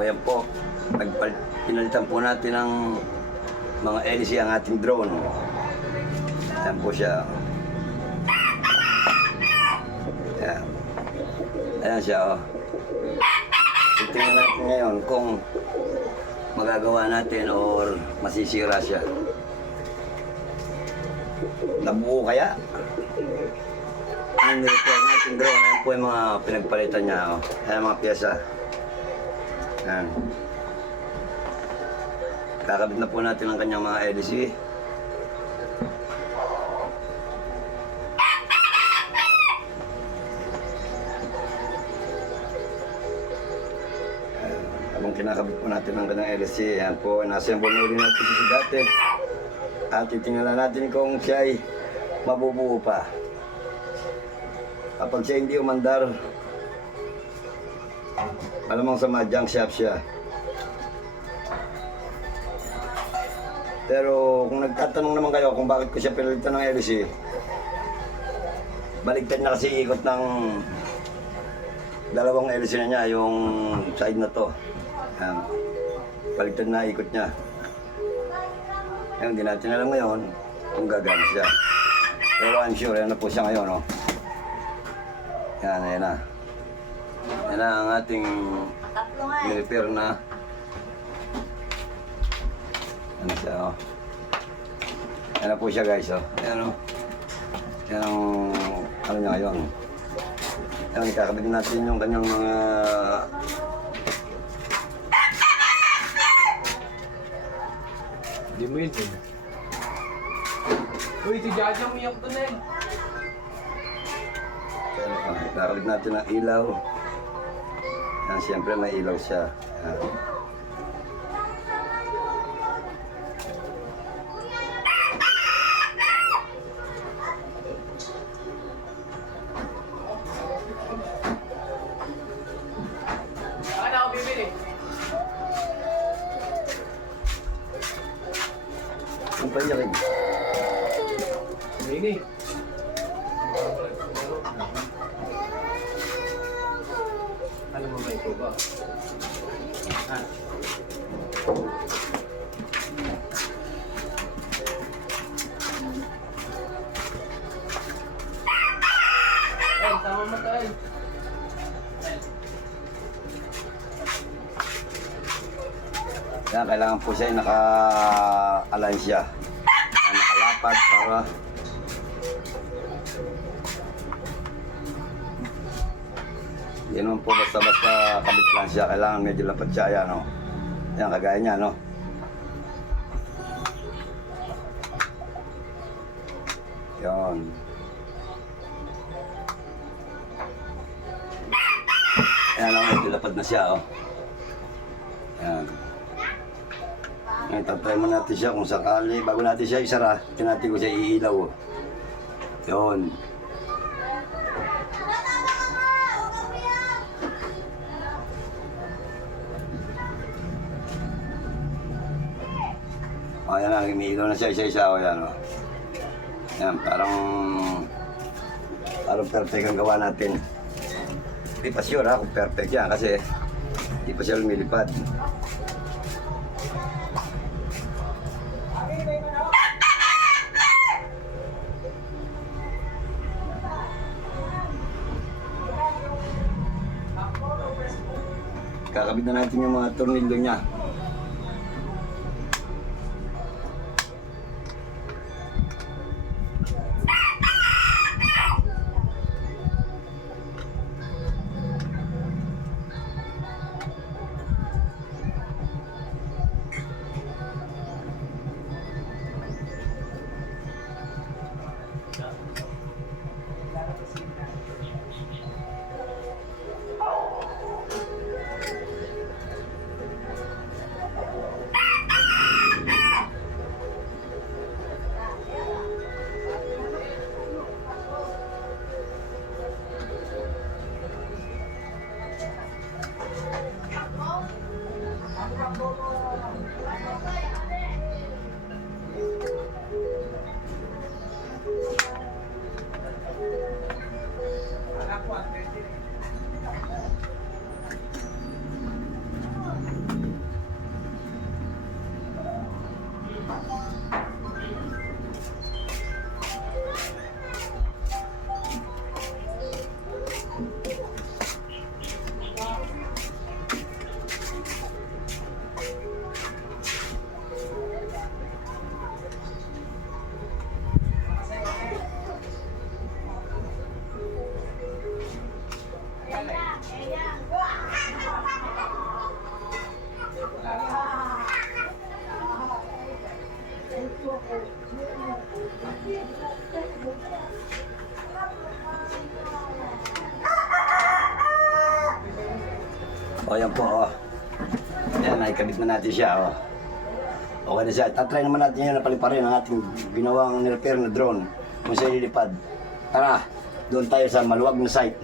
O yan po, pinalitan po natin ng mga LC ang ating drone. Yan po siya. Yan. Ayan siya, oh. Tingnan natin ngayon kung magagawa natin or masisira siya. Nabuo kaya? Ang repair natin drone, ayan po yung mga pinagpalitan niya, oh. Ayan mga pyesa. Ayan. Kakabit na po natin ang kanyang mga LC. Habang kinakabit po natin ang kanyang LC, ayan po, nasa-assemble na ulit natin si dati. At titingnan natin kung siya ay mabubuo pa. Kapag siya hindi umandar, malamang sa mga junk shop siya. Pero kung nagtatanong naman kayo kung bakit ko siya pinalitan ng LC, baligtad na kasi ikot ng dalawang LC na niya, yung side na to. Yan. Baligtad na ikot niya. Ngayon, hindi natin alam ngayon kung gagana siya. Pero I'm sure, yan na po siya ngayon, no? Yan, yan na. Yan na ang ating repair na. Ano siya, oh. Yan na po siya, guys, oh. Yan, oh. Yan ang, ano niya ngayon. Yan, ikakabit natin yung kanyang mga... Hindi mo yun, eh. Uy, si Jaja umiyak doon eh. Ikakabit natin ang ilaw. Yan, siyempre may ilaw siya. Yan. Saan ako bibili? Ang panyarig. Hindi. Ano mo ba ito ba? Ha? Eh, tama mo tayo. Yan, kailangan po siya naka-align siya. Nakalapat para hindi naman po basta-basta kabit lang siya. Kailangan medyo lapat siya, yan, no? Yan, kagaya niya, no? Yan. Yan, no? Medyo lapad na siya, oh. Yan. Ngayon, tatry mo natin siya kung sakali. Bago natin siya isara, natin ko siya iilaw. Yun. Ayan na, umiilaw na siya isa-isa. O yan, o. Yan, parang perfect ang gawa natin. Hindi pa sure ha kung perfect yan kasi hindi pa siya lumilipad. Kakabit na natin yung mga tornilyo niya. O yan po, o. Yan, naikabit na natin siya, o. Okay na siya. Tatry naman natin yan na paliparin ang ating ginawang nirepair na drone kung siya lilipad. Tara, doon tayo sa maluwag na site.